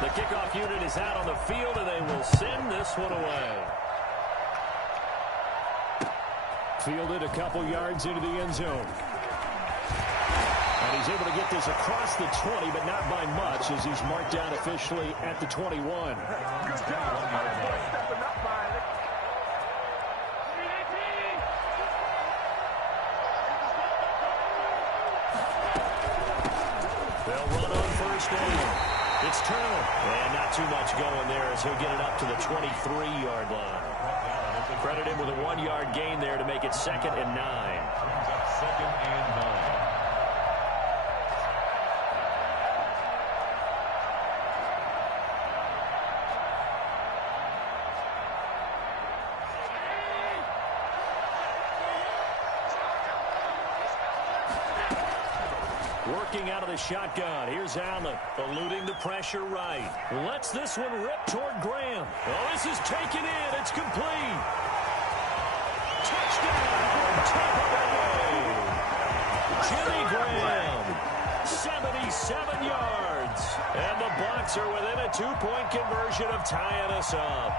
The kickoff unit is out on the field, and they will send this one away. Fielded a couple yards into the end zone. And he's able to get this across the 20, but not by much, as he's marked down officially at the 21. Good job. They'll run on first down. It's Turner. And not too much going there as he'll get it up to the 23-yard line. Credit him with a 1-yard gain there to make it 2nd and 9. Brings up 2nd and 9. Working out of the shotgun. Here's Allen, eluding the pressure right. Lets this one rip toward Graham. Oh, this is taken in. It's complete. Touchdown. Top of the game. Jimmy Graham, 77 yards. And the Bucs are within a 2-point conversion of tying us up.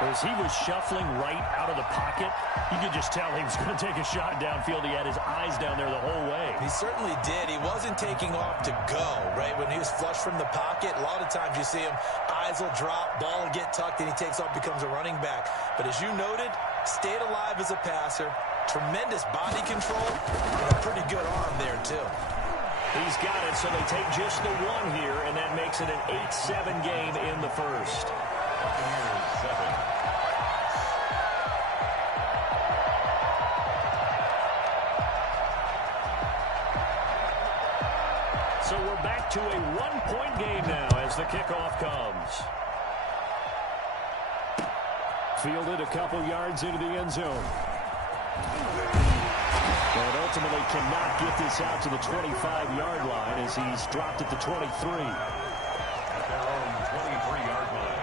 As he was shuffling right out of the pocket, you could just tell he was going to take a shot downfield. He had his eyes down there the whole way. He certainly did. He wasn't taking off to go, right? When he was flush from the pocket, a lot of times you see him, eyes will drop, ball will get tucked, and he takes off, becomes a running back. But as you noted, stayed alive as a passer, tremendous body control, and a pretty good arm there, too. He's got it, so they take just the one here, and that makes it an 8-7 game in the first. So we're back to a 1-point game now as the kickoff comes. Fielded a couple yards into the end zone. But ultimately cannot get this out to the 25-yard line as he's dropped at the 23. At their own 23-yard line.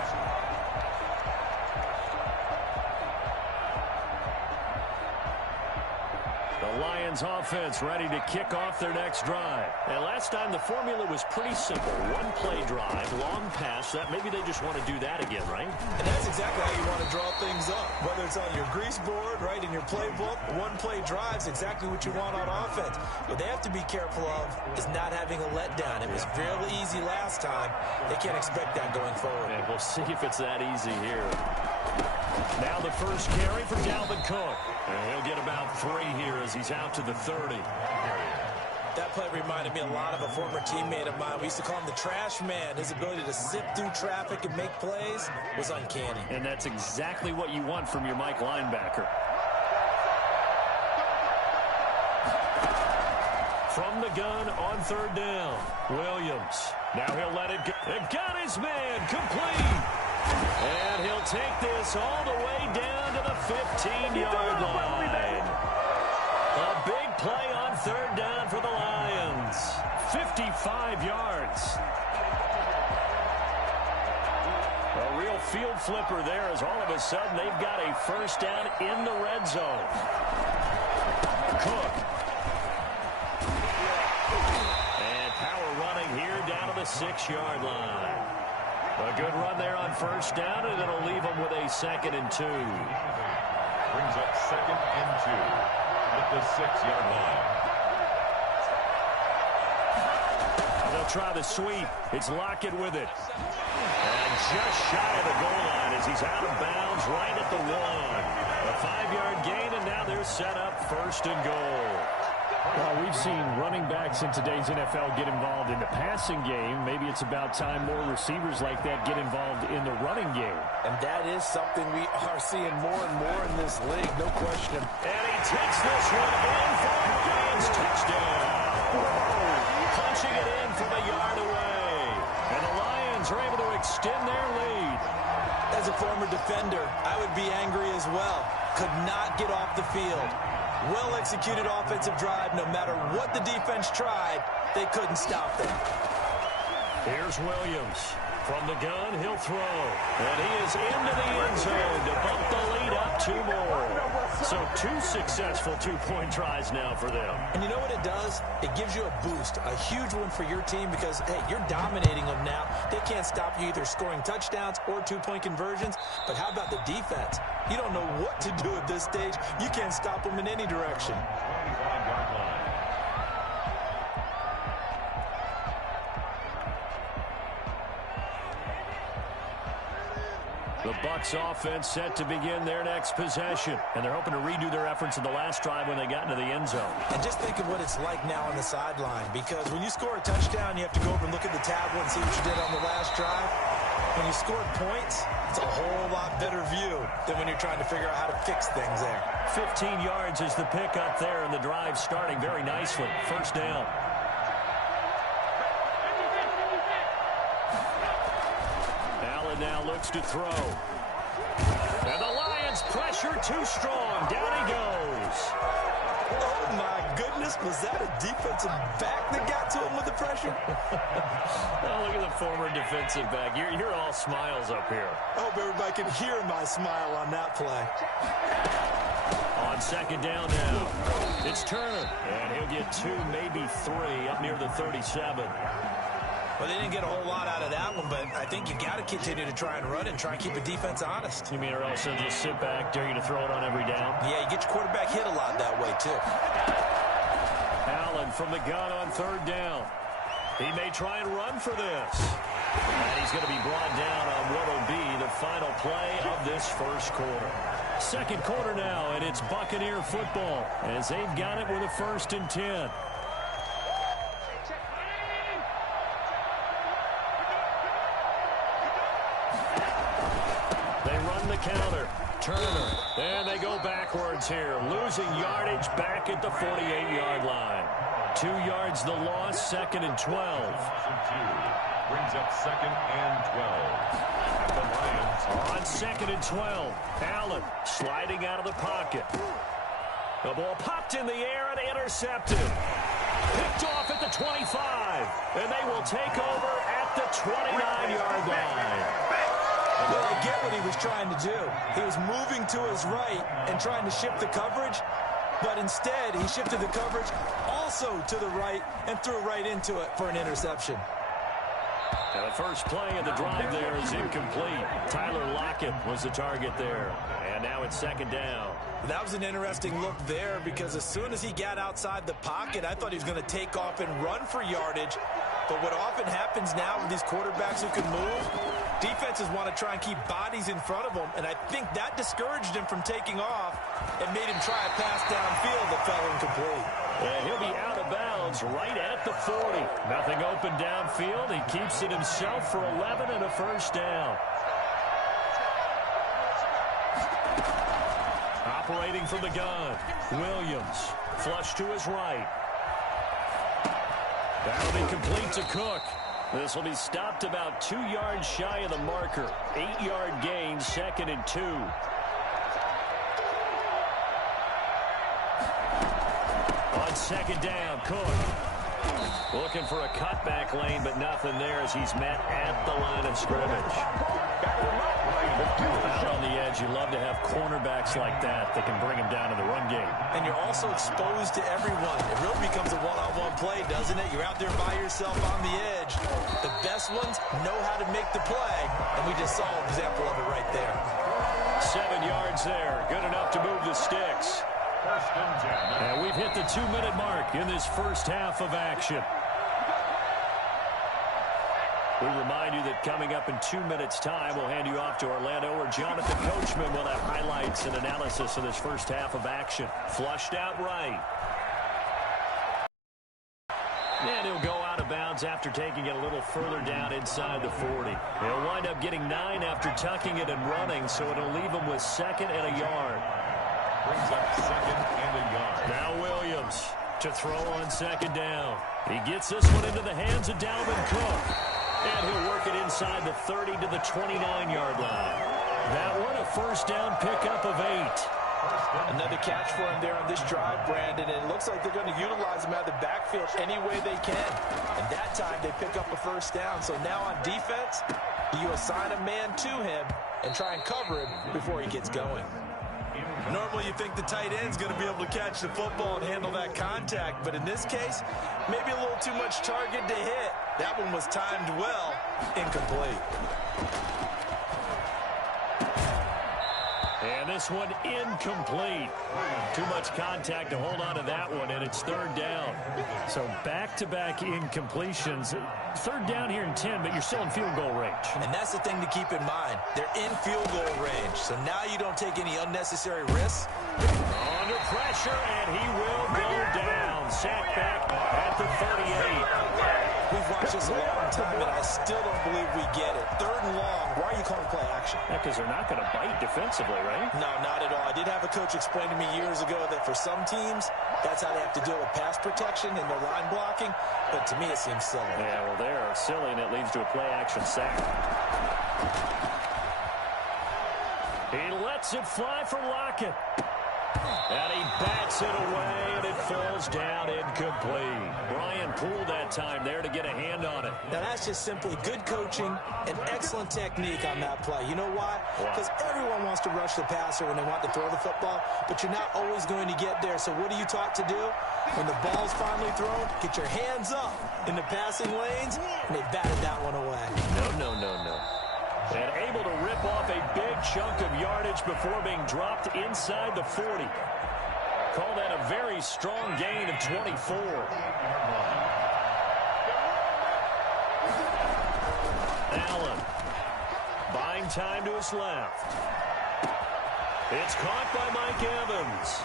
The Lions offense ready to kick off their next drive. And last time the formula was pretty simple. One play drive, long pass. That maybe they just want to do that again, right? And that's exactly how you want to draw things up. Whether it's on your grease board, right, in your playbook, one play drive's exactly what you want on offense. What they have to be careful of is not having a letdown. It was fairly easy last time. They can't expect that going forward. And we'll see if it's that easy here. Now the first carry for Dalvin Cook. And he'll get about 3 here as he's out to the 30. That play reminded me a lot of a former teammate of mine. We used to call him the trash man. His ability to sift through traffic and make plays was uncanny. And that's exactly what you want from your Mike linebacker. From the gun on 3rd down, Williams. Now he'll let it go. And got his man complete. And he'll take this all the way down to the 15-yard line. A big play on 3rd down for the Lions. 55 yards. A real field flipper there as all of a sudden they've got a first down in the red zone. Cook. And power running here down to the 6-yard line. A good run there on first down, and it'll leave them with a 2nd and 2. Brings up 2nd and 2 at the 6-yard line. They'll try the sweep. It's Lockett with it. And just shy of the goal line as he's out of bounds right at the 1. A 5-yard gain, and now they're set up 1st and goal. Well, we've seen running backs in today's NFL get involved in the passing game. Maybe it's about time more receivers like that get involved in the running game. And that is something we are seeing more and more in this league, no question. And he takes this one in for a Lions touchdown. Punching it in from a yard away. And the Lions are able to extend their lead. As a former defender, I would be angry as well. Could not get off the field. Well-executed offensive drive. No matter what the defense tried, they couldn't stop them. Here's Williams. From the gun, he'll throw. And he is into the end zone to bump the lead up 2 more. So 2 successful 2-point tries now for them. And you know what it does? It gives you a boost, a huge one for your team because, hey, you're dominating them now. They can't stop you either scoring touchdowns or 2-point conversions. But how about the defense? You don't know what to do at this stage. You can't stop them in any direction. 25-yard line. The Bucs offense set to begin their next possession. And they're hoping to redo their efforts in the last drive when they got into the end zone. And just think of what it's like now on the sideline. Because when you score a touchdown, you have to go over and look at the tablet and see what you did on the last drive. When you scored points, it's a whole lot better view than when you're trying to figure out how to fix things there. 15 yards is the pickup there, and the drive starting very nicely. First down. Allen now looks to throw. And the Lions pressure too strong. Down he goes. Oh, my goodness. Was that a defensive back that got to him with the pressure? Oh, look at the former defensive back. You're all smiles up here. I hope everybody can hear my smile on that play. On second down now, it's Turner. And he'll get 2, maybe 3 up near the 37. Well, they didn't get a whole lot out of that one, but I think you got to continue to try and run and try and keep the defense honest. You mean or else they'll just sit back, dare you to throw it on every down? Yeah, you get your quarterback hit a lot that way, too. Allen from the gun on third down. He may try and run for this. And he's going to be brought down on what will be the final play of this first quarter. Second quarter now, and it's Buccaneer football as they've got it with a 1st and 10. Counter, Turner, and they go backwards here, losing yardage back at the 48-yard line. 2 yards the loss, 2nd and 12. Brings up 2nd and 12. The Lions on 2nd and 12. Allen sliding out of the pocket. The ball popped in the air and intercepted. Picked off at the 25, and they will take over at the 29-yard line. Well, I get what he was trying to do. He was moving to his right and trying to shift the coverage, but instead he shifted the coverage also to the right and threw right into it for an interception. And the first play of the drive there is incomplete. Tyler Lockett was the target there. And now it's 2nd down. That was an interesting look there because as soon as he got outside the pocket, I thought he was going to take off and run for yardage. But what often happens now with these quarterbacks who can move, defenses want to try and keep bodies in front of them, and I think that discouraged him from taking off and made him try a pass downfield that fell incomplete. And he'll be out of bounds right at the 40. Nothing open downfield. He keeps it himself for 11 and a first down. Operating from the gun, Williams. Flush to his right. That'll be complete to Cook. This will be stopped about 2 yards shy of the marker. 8-yard gain, 2nd and 2. On 2nd down, Cook. Looking for a cutback lane, but nothing there as he's met at the line of scrimmage. Out on the edge, you love to have cornerbacks like that can bring him down in the run game. And you're also exposed to everyone. It really becomes a one-on-one play, doesn't it? You're out there by yourself on the edge. The best ones know how to make the play, and we just saw an example of it right there. 7 yards there. Good enough to move the sticks. And we've hit the 2-minute mark in this first half of action. We remind you that coming up in 2 minutes' time, we'll hand you off to Orlando where Jonathan Coachman will have highlights and analysis of this first half of action. Flushed out right. And he'll go out of bounds after taking it a little further down inside the 40. He'll wind up getting 9 after tucking it and running, so it'll leave him with 2nd and a yard. brings up 2nd and a yard. Now Williams to throw on 2nd down. He gets this one into the hands of Dalvin Cook. And he'll work it inside the 30 to the 29-yard line. That one a first down pickup of 8. Another catch for him there on this drive, Brandon, and it looks like they're going to utilize him out of the backfield any way they can. And that time they pick up a first down. So now on defense, You assign a man to him and try and cover him before he gets going. Normally you think the tight end's going to be able to catch the football and handle that contact, but in this case, maybe a little too much target to hit. That one was timed well, incomplete. And this one incomplete. Too much contact to hold on to that one, and it's third down. So back-to-back incompletions. Third down here in 10, but you're still in field goal range. And that's the thing to keep in mind. They're in field goal range, so now you don't take any unnecessary risks. Under pressure, and he will go down. Sacked back at the 38. We've watched this a long time, and I still don't believe we get it. Third and long, why are you calling play action? Yeah, because they're not going to bite defensively, right? No, not at all. I did have a coach explain to me years ago that for some teams, that's how they have to deal with pass protection and their line blocking. But to me, it seems silly. Yeah, well, they're silly, and it leads to a play-action sack. He lets it fly for Lockett. And he bats it away, and it falls down incomplete. Brian Poole that time there to get a hand on it. Now, that's just simply good coaching and excellent technique on that play. You know why? Because everyone wants to rush the passer when they want to throw the football, but you're not always going to get there. So what are you taught to do? When the ball's finally thrown, get your hands up in the passing lanes, and they batted that one away. No. And able to rip off a big chunk of yardage before being dropped inside the 40. Call that a very strong gain of 24. Allen buying time to his left. It's caught by Mike Evans.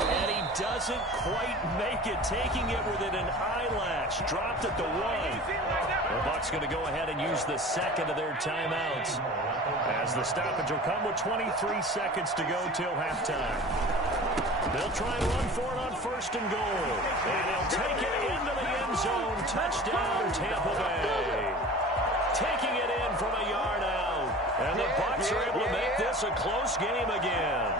And he doesn't quite make it, taking it within an eyelash. Dropped at the 1. The Bucs going to go ahead and use the second of their timeouts, as the stoppage will come with 23 seconds to go till halftime. They'll try and run for it on first and goal. And they'll take it into the end zone. Touchdown, Tampa Bay. Taking it in from a yard out. And the Bucs are able to make this a close game again.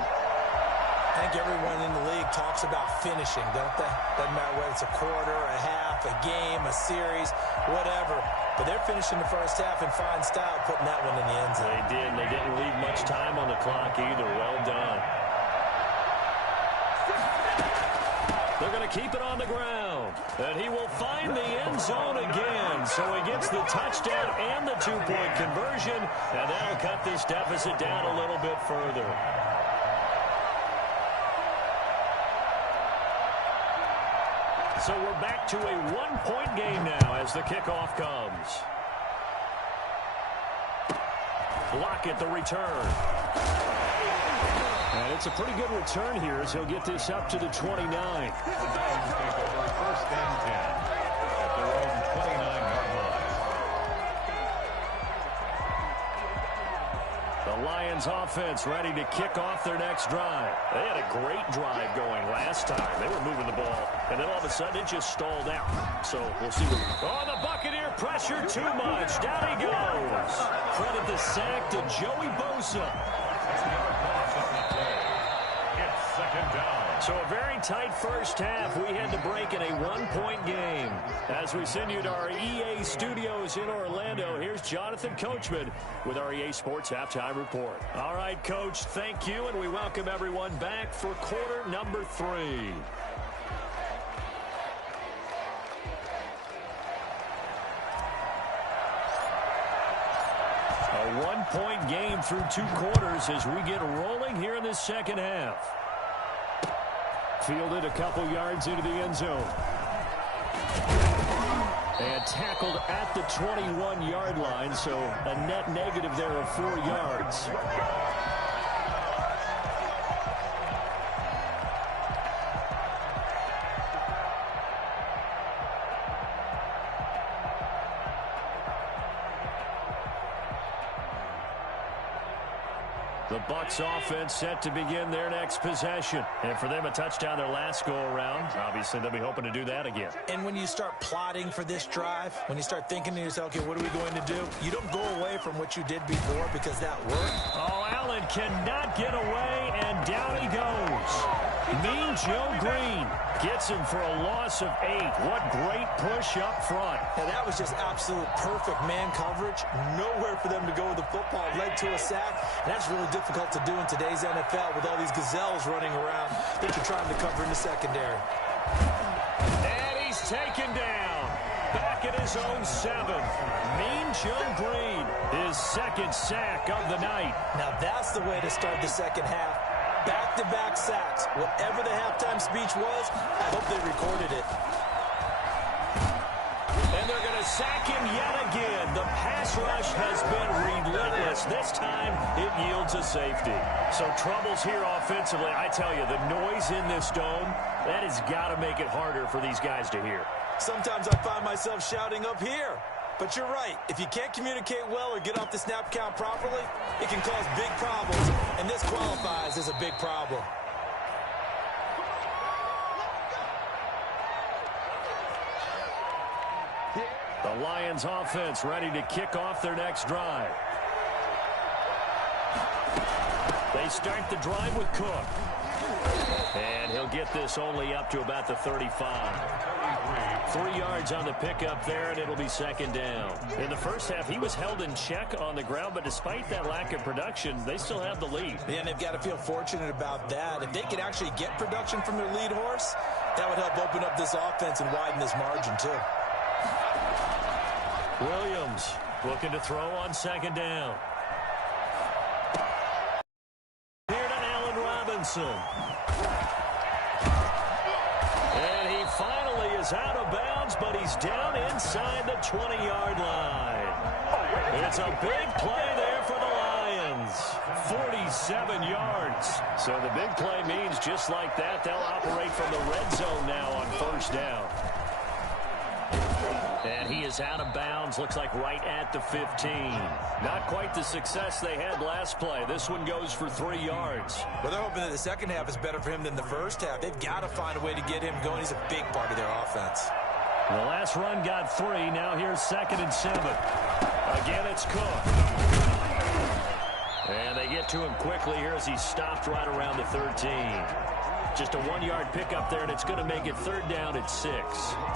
I think everyone in the league talks about finishing, don't they? Doesn't matter whether it's a quarter, a half, a game, a series, whatever. But they're finishing the first half in fine style, putting that one in the end zone. They did, and they didn't leave much time on the clock either. Well done. They're going to keep it on the ground. And he will find the end zone again. So he gets the touchdown and the two-point conversion. And that'll cut this deficit down a little bit further. So we're back to a one-point game now as the kickoff comes. Lockett the return. And it's a pretty good return here as he'll get this up to the 29. First and 10 at their own 29-yard line. The Lions offense ready to kick off their next drive. They had a great drive going last time. They were moving the ball, and then all of a sudden it just stalled out. So we'll see. Oh, the Buccaneer pressure too much. Down he goes. Credit the sack to Joey Bosa. It's second down. So a very tight first half. We had to break in a one-point game. As we send you to our EA studios in Orlando, here's Jonathan Coachman with our EA Sports Halftime Report. All right, Coach, thank you, and we welcome everyone back for quarter number 3. A one-point game through 2 quarters as we get rolling here in this second half. Fielded a couple yards into the end zone. And tackled at the 21-yard line, so a net negative there of 4 yards. The Bucs offense set to begin their next possession. And for them, a touchdown their last go-around. Obviously, they'll be hoping to do that again. And when you start plotting for this drive, when you start thinking to yourself, okay, what are we going to do? You don't go away from what you did before because that worked. Oh, Allen cannot get away, and down he goes. Mean Joe Green gets him for a loss of 8. What great push up front. Yeah, that was just absolute perfect man coverage. Nowhere for them to go with the football. Led to a sack. And that's really difficult to do in today's NFL with all these gazelles running around that you're trying to cover in the secondary. And he's taken down. Back at his own 7th. Mean Joe Green, his 2nd sack of the night. Now that's the way to start the second half. Back-to-back sacks. Whatever the halftime speech was, I hope they recorded it. And they're going to sack him yet again. The pass rush has been relentless. This time, it yields a safety. So troubles here offensively. I tell you, the noise in this dome, that has got to make it harder for these guys to hear. Sometimes I find myself shouting up here. But you're right. If you can't communicate well or get off the snap count properly, it can cause big problems. And this qualifies as a big problem. The Lions offense ready to kick off their next drive. They start the drive with Cook. And he'll get this only up to about the 35. 3 yards on the pickup there, and it'll be 2nd down. In the first half, he was held in check on the ground, but despite that lack of production, they still have the lead. Yeah, and they've got to feel fortunate about that. If they could actually get production from their lead horse, that would help open up this offense and widen this margin, too. Williams looking to throw on 2nd down. Here to Allen Robinson. And he finally is out of bounds, but he's down inside the 20-yard line. It's a big play there for the Lions. 47 yards. So the big play means just like that, they'll operate from the red zone now on 1st down. And he is out of bounds, looks like right at the 15. Not quite the success they had last play. This one goes for 3 yards. Well, they're hoping that the second half is better for him than the first half. They've got to find a way to get him going. He's a big part of their offense. The last run got 3. Now here's 2nd and 7. Again, it's Cook. And they get to him quickly here as he's stopped right around the 13. Just a 1-yard pickup there, and it's going to make it 3rd down at 6.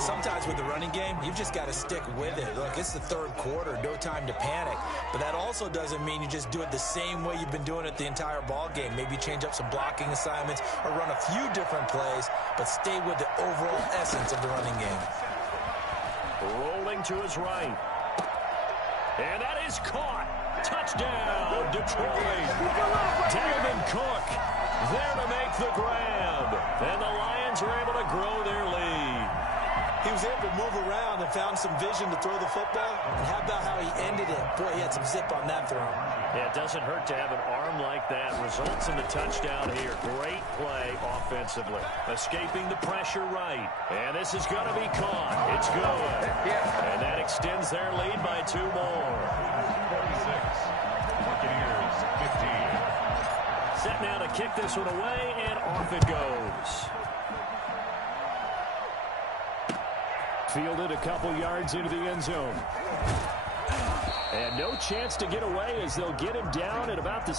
Sometimes with the running game, you've just got to stick with it. Look, it's the 3rd quarter, no time to panic. But that also doesn't mean you just do it the same way you've been doing it the entire ball game. Maybe change up some blocking assignments or run a few different plays, but stay with the overall essence of the running game. Rolling to his right. And that is caught. Touchdown, Detroit. Dalvin Cook there to make the grab. And the Lions are able to grow their lead. He was able to move around and found some vision to throw the football. And how about how he ended it? Boy, he had some zip on that throw. Yeah, it doesn't hurt to have an arm like that. Results in the touchdown here. Great play offensively. Escaping the pressure right. And this is going to be caught. It's good. And that extends their lead by 2 more. 46. Buccaneers, 15. Set now to kick this one away, and off it goes. Fielded a couple yards into the end zone. And no chance to get away as they'll get him down at about the